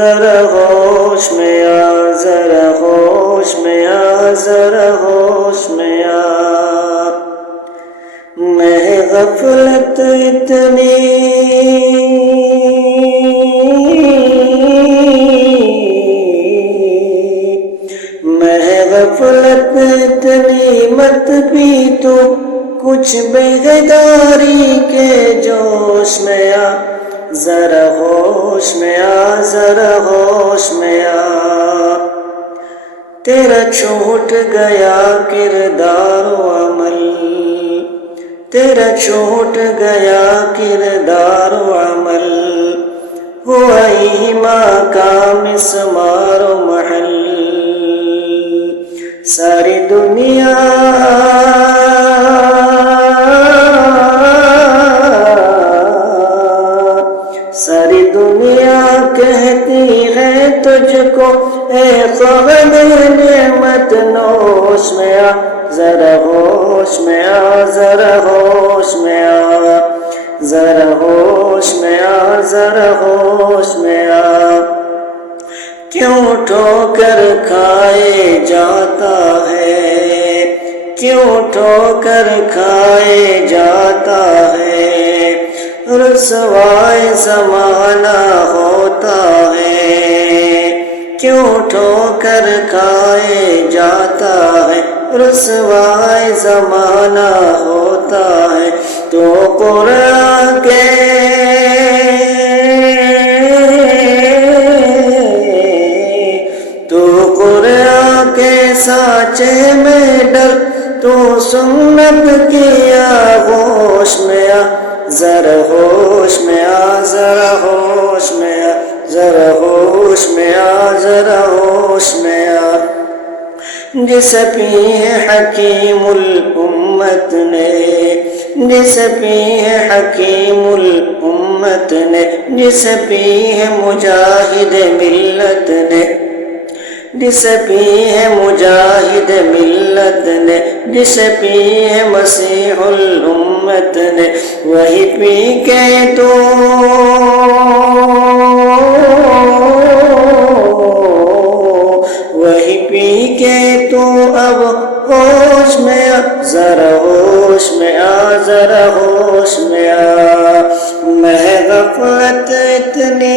ذرا ہوش میں آ، ذرا ہوش میں آ، ذرا ہوش میں آ. میں غفلت اتنی غفلت اتنی مت بھی تو کچھ بیداری کے جوش میں آ، ذرا ہوش میں آ، ذرا ہوش میں آ. تیرا چھوٹ گیا کردار و عمل، تیرا چھوٹ گیا کردار و عمل، ہوا ایمان کا مسمار و محل. ساری دنیا کہتی ہے تجھ کو اے خاوند نعمت نوش میں آ، ذرا ہوش میں آ، ذرا ہوش میں آ. ذرا ہوش میں آ، ذرا ہوش میں آ. کیوں ٹھوکر کھائے جاتا ہے، کیوں ٹھوکر کھائے جاتا ہے، رسوائے زمانہ ہوتا ہے. کیوں ٹھوکر کھائے جاتا ہے، رسوائے زمانہ ہوتا ہے. تو قرآن کے سانچے میں ڈر، تو سنت کی آغوش میں آ، ذرا ہوش میں آ، ذرا ہوش میں آ. ذرا ہوش میں آ، ذرا ہوش میں آ. جس پی ہے حکیم الامت نے، جس پی ہے حکیم الامت نے، جس پی ہے مجاہد ملت نے، جس پی ہے مجاہد ملت نے، جس پی ہے مسیح الامت نے، وہی پی کے تو وہی پی کے تو اب ہوش میں آ، ذرا ہوش میں آ، ذرا ہوش میں آ. میں غفلت اتنی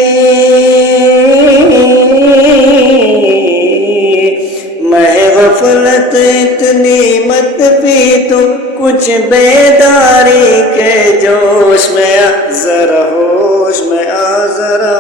غفلت اتنی مت پی تو کچھ بیداری کے جوش میں آ، ذرا ہوش میں آ، ذرا